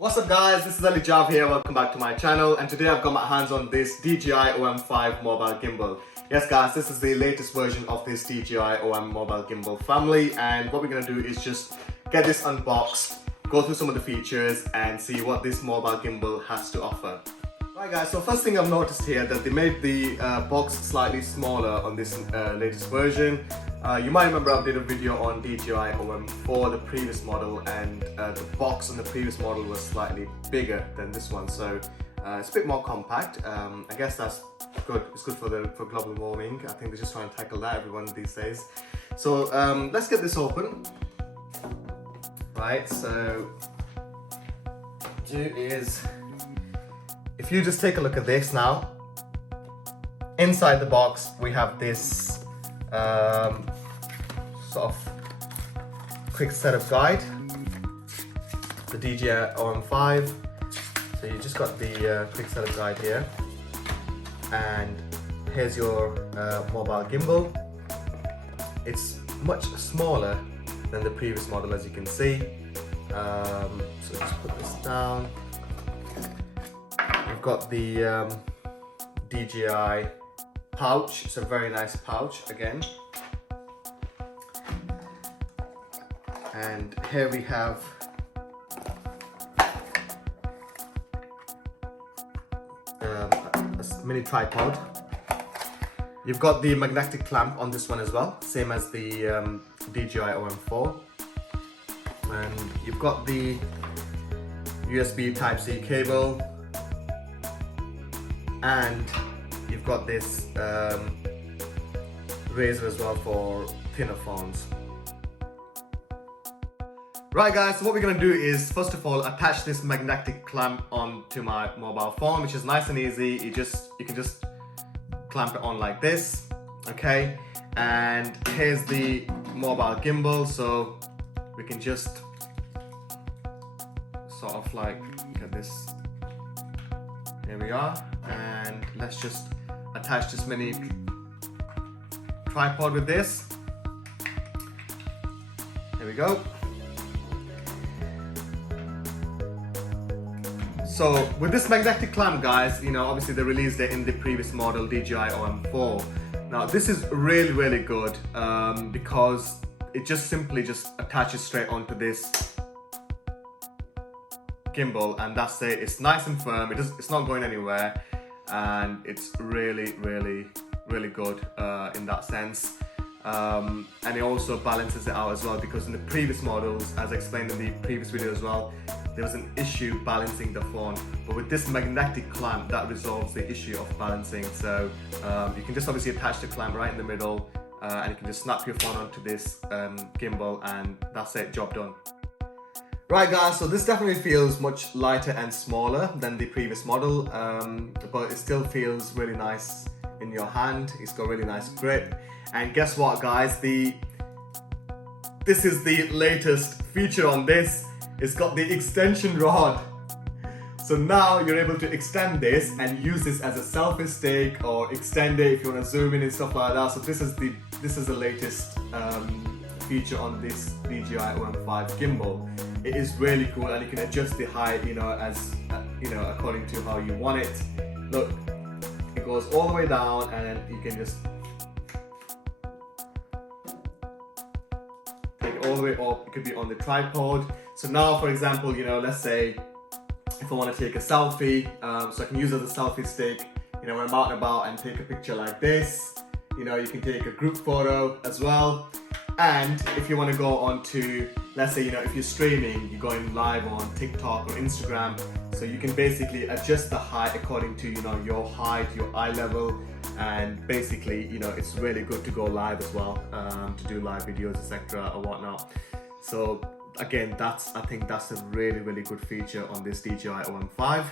What's up guys, this is Ali Jav here, welcome back to my channel, and today I've got my hands on this DJI OM5 Mobile Gimbal. Yes guys, this is the latest version of this DJI OM Mobile Gimbal family, and what we're going to do is just get this unboxed, go through some of the features and see what this mobile gimbal has to offer. Right guys, so first thing I've noticed here that they made the box slightly smaller on this latest version. You might remember I did a video on DJI OM4, the previous model, and the box on the previous model was slightly bigger than this one, so it's a bit more compact. I guess that's good. It's good for global warming. I think they're just trying to tackle that everyone these days. So let's get this open. Right, so if you just take a look at this now, inside the box we have this sort of quick setup guide, the DJI OM5. So you just got the quick setup guide here, and here's your mobile gimbal. It's much smaller than the previous model, as you can see. So just put this down. We've got the DJI pouch. It's a very nice pouch again. And here we have a mini tripod. You've got the magnetic clamp on this one as well, same as the DJI OM4. And you've got the USB Type-C cable, and you've got this razor as well for thinner phones. Right guys, so what we're going to do is first of all attach this magnetic clamp onto my mobile phone, which is nice and easy. You can just clamp it on like this, okay? And here's the mobile gimbal, so we can just sort of like get this. Here we are, and let's just attach this mini tripod with this. Here we go. So with this magnetic clamp guys, you know, obviously they released it in the previous model DJI OM4. Now this is really good because it just simply attaches straight onto this gimbal, and that's it. It's nice and firm. It's not going anywhere, and it's really good in that sense. And it also balances it out as well, because in the previous models, as I explained in the previous video as well, there was an issue balancing the phone, but with this magnetic clamp that resolves the issue of balancing. So you can just obviously attach the clamp right in the middle, and you can just snap your phone onto this gimbal, and that's it, job done. Right guys, so this definitely feels much lighter and smaller than the previous model, but it still feels really nice in your hand. It's got really nice grip. And guess what guys, this is the latest feature on this. It's got the extension rod. So now you're able to extend this and use this as a selfie stick, or extend it if you want to zoom in and stuff like that. So this is the latest feature on this DJI OM5 gimbal. It is really cool, and you can adjust the height, you know, as you know, according to how you want it. Look, it goes all the way down, and you can just take it all the way up. It could be on the tripod. So now, for example, you know, let's say if I want to take a selfie, so I can use it as a selfie stick, you know, when I'm out and about, and take a picture like this. You know, you can take a group photo as well. And if you want to go on to, let's say, you know, if you're streaming, you're going live on TikTok or Instagram, so you can basically adjust the height according to, you know, your height, your eye level, and basically, you know, it's really good to go live as well, to do live videos, etc. or whatnot. So again, I think that's a really good feature on this DJI OM5.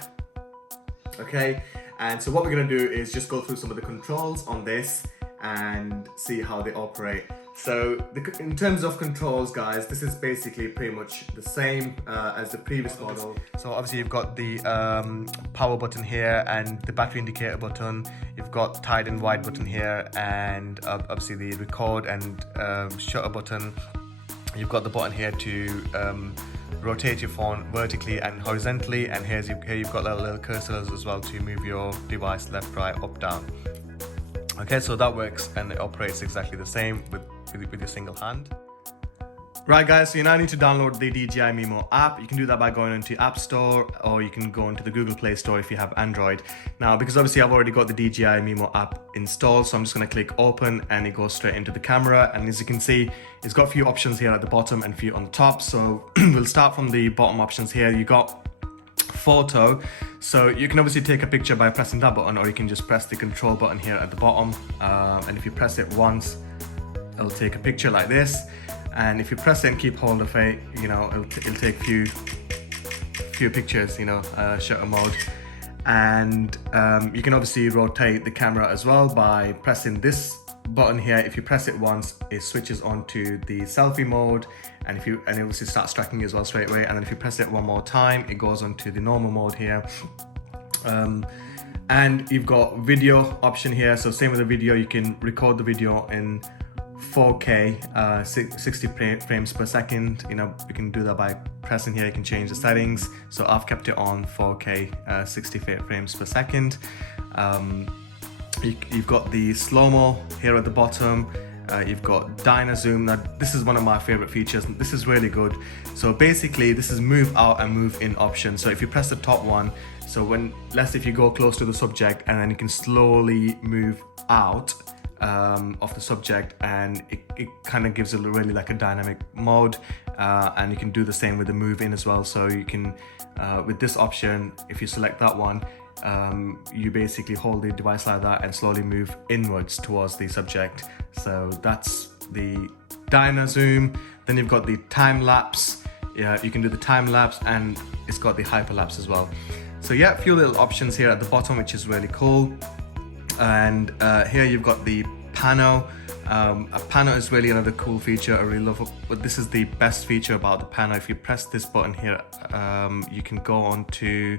Okay, and so what we're going to do is just go through some of the controls on this and see how they operate. So in terms of controls guys, this is basically pretty much the same as the previous model. So obviously you've got the power button here and the battery indicator button. You've got tight and wide button here, and obviously the record and shutter button. You've got the button here to rotate your phone vertically and horizontally, and here you've got little cursors as well to move your device left, right, up, down. Okay, so that works and it operates exactly the same with your single hand. Right guys, so you now need to download the DJI Mimo app. You can do that by going into App Store, or you can go into the Google Play Store if you have Android. Now, because obviously I've already got the DJI Mimo app installed, so I'm just going to click open and it goes straight into the camera. And as you can see, it's got a few options here at the bottom and a few on the top. So we'll start from the bottom options here. You got photo, so you can obviously take a picture by pressing that button, or you can just press the control button here at the bottom. And if you press it once, it'll take a picture like this. And if you press it and keep hold of it, you know, it'll take few pictures, you know, shutter mode. And you can obviously rotate the camera as well by pressing this button here. If you press it once, it switches on to the selfie mode, and it obviously starts tracking as well straight away. And then if you press it one more time, it goes on to the normal mode here. And you've got video option here. So same with the video, you can record the video in 4K 60 frames per second. You know, you can do that by pressing here. You can change the settings, so I've kept it on 4K 60 frames per second. You've got the slow-mo here at the bottom. You've got Dyna Zoom. Now this is one of my favorite features. This is really good. So basically this is move out and move in option. So if you press the top one, so let's say if you go close to the subject, and then you can slowly move out of the subject, and it kind of gives it really like a dynamic mode. And you can do the same with the move in as well. So you can with this option, if you select that one, you basically hold the device like that and slowly move inwards towards the subject. So that's the Dyna Zoom. Then you've got the time lapse. Yeah, you can do the time lapse, and it's got the hyperlapse as well. So yeah, a few little options here at the bottom, which is really cool. And here you've got the pano. A pano is really another cool feature. I really love it, but this is the best feature about the pano. If you press this button here, you can go on to,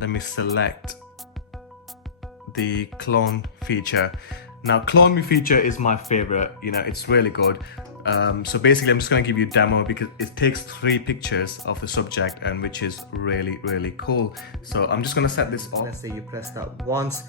let me select the clone feature. Now clone me feature is my favorite, you know, it's really good. So basically I'm just going to give you a demo, because it takes 3 pictures of the subject, and which is really, really cool. So I'm just going to set this off. Let's say you press that once.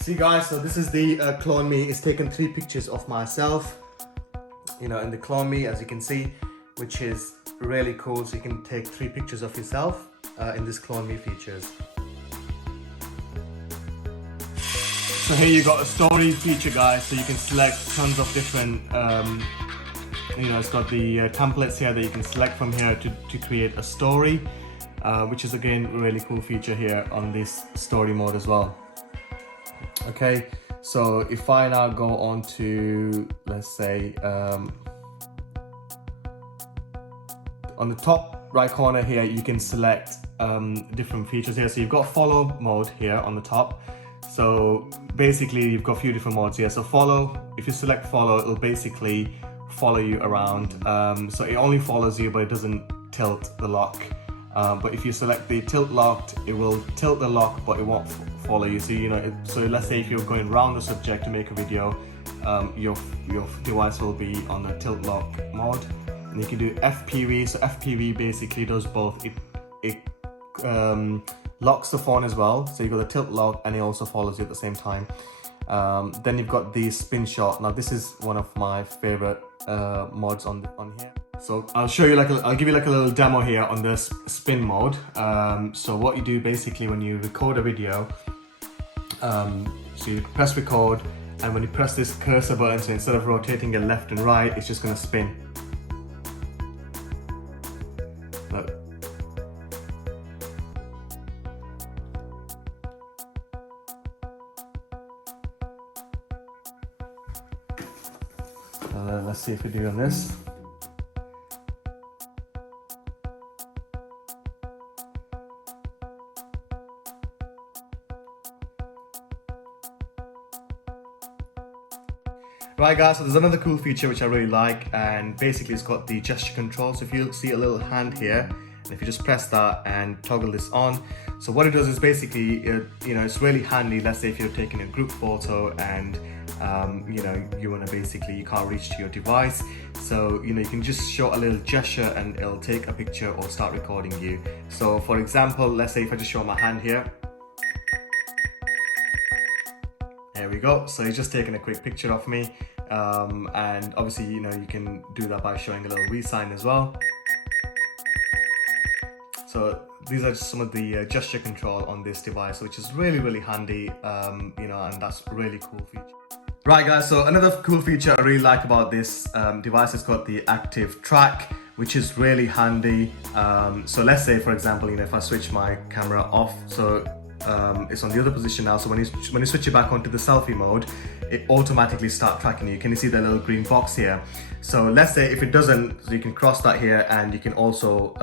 See guys, so this is the clone me. It's taken 3 pictures of myself, you know, in the clone me, as you can see, which is really cool. So you can take 3 pictures of yourself in this clone me features. So here you got a story feature, guys. So you can select tons of different, you know, it's got the templates here that you can select from here to create a story, which is again a really cool feature here on this story mode as well. Okay, so if I now go on to, let's say, on the top right corner here, you can select different features here. So you've got follow mode here on the top. So basically you've got a few different modes here. So follow, if you select follow, it'll basically follow you around. So it only follows you, but it doesn't tilt the lock. But if you select the tilt locked, it will tilt the lock, but it won't follow you. So, you know, so let's say if you're going around the subject to make a video, your device will be on the tilt lock mode. And you can do FPV. So FPV basically does both. It locks the phone as well. So you've got the tilt lock, and it also follows you at the same time. Then you've got the spin shot. Now this is one of my favorite mods on here. So I'll show you I'll give you like a little demo here on this spin mode. So what you do basically when you record a video, so you press record, and when you press this cursor button, so instead of rotating it left and right, it's just going to spin. Look. Let's see if we do on this. Right guys, so there's another cool feature which I really like, and basically it's got the gesture control. So if you see a little hand here, and if you just press that and toggle this on, so what it does is basically, it's really handy. Let's say if you're taking a group photo and you want to basically, you can't reach to your device, so you can just show a little gesture and it'll take a picture or start recording you. So for example, let's say if I just show my hand here, there we go. So he's just taking a quick picture of me, and obviously you can do that by showing a little V sign as well. So these are just some of the gesture control on this device, which is really handy, and that's a really cool feature. Right guys, so another cool feature I really like about this device is got the active track, which is really handy. So let's say for example, if I switch my camera off, so it's on the other position now, so when you switch it back onto the selfie mode, it automatically start tracking you. Can you see the little green box here? So let's say if it doesn't, so you can cross that here, and you can also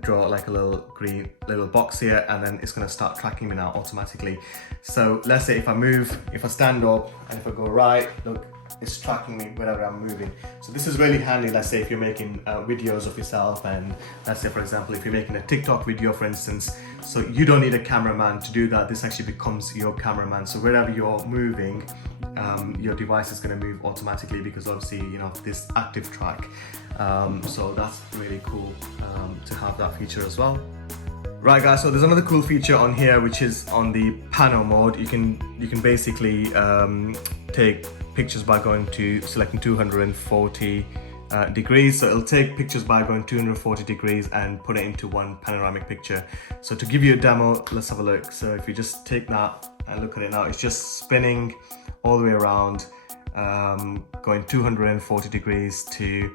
draw like a little green little box here, and then it's going to start tracking me now automatically. So let's say if I move, if I stand up and if I go right, look, it's tracking me wherever I'm moving. So this is really handy. Let's say if you're making videos of yourself, and let's say for example if you're making a TikTok video for instance, so you don't need a cameraman to do that. This actually becomes your cameraman. So wherever you're moving, your device is going to move automatically because obviously this active track. So that's really cool to have that feature as well. Right guys, so there's another cool feature on here which is on the panel mode. You can basically take pictures by selecting 240 degrees. So it'll take pictures by going 240 degrees and put it into one panoramic picture. So to give you a demo, let's have a look. So if you just take that and look at it now, it's just spinning all the way around, going 240 degrees to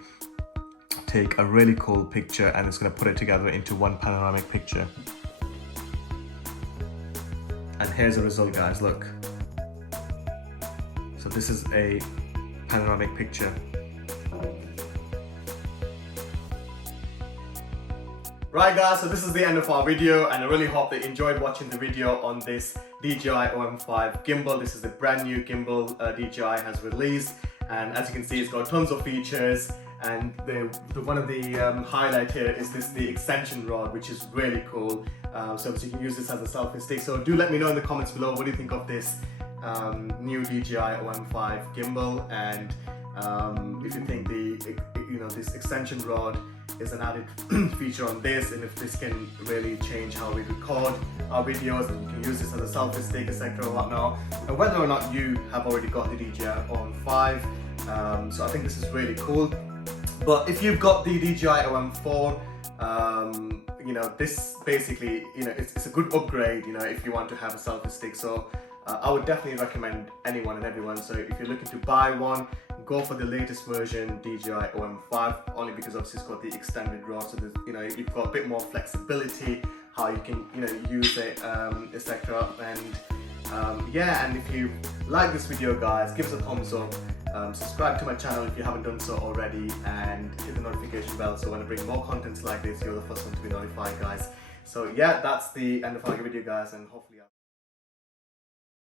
take a really cool picture, and it's going to put it together into one panoramic picture. And here's the result guys, look. So this is a panoramic picture. Right guys, so this is the end of our video, and I really hope that you enjoyed watching the video on this DJI OM5 gimbal. This is the brand new gimbal DJI has released, and as you can see it's got tons of features, and one of the highlight here is the extension rod, which is really cool. So you can use this as a selfie stick. So do let me know in the comments below, what do you think of this new DJI OM5 gimbal, and if you think this extension rod is an added feature on this, and if this can really change how we record our videos, and you can use this as a selfie stick, etc. or whatnot, and whether or not you have already got the DJI OM5. So I think this is really cool. But if you've got the DJI OM4, this basically, it's a good upgrade, if you want to have a selfie stick. So I would definitely recommend anyone and everyone. So if you're looking to buy one, go for the latest version DJI OM5, only because obviously it's got the extended rod, so you've got a bit more flexibility how you can use it, etc. And and if you like this video guys, give us a thumbs up, subscribe to my channel if you haven't done so already, and hit the notification bell so when I bring more contents like this, you're the first one to be notified guys. So yeah, that's the end of our video guys, and hopefully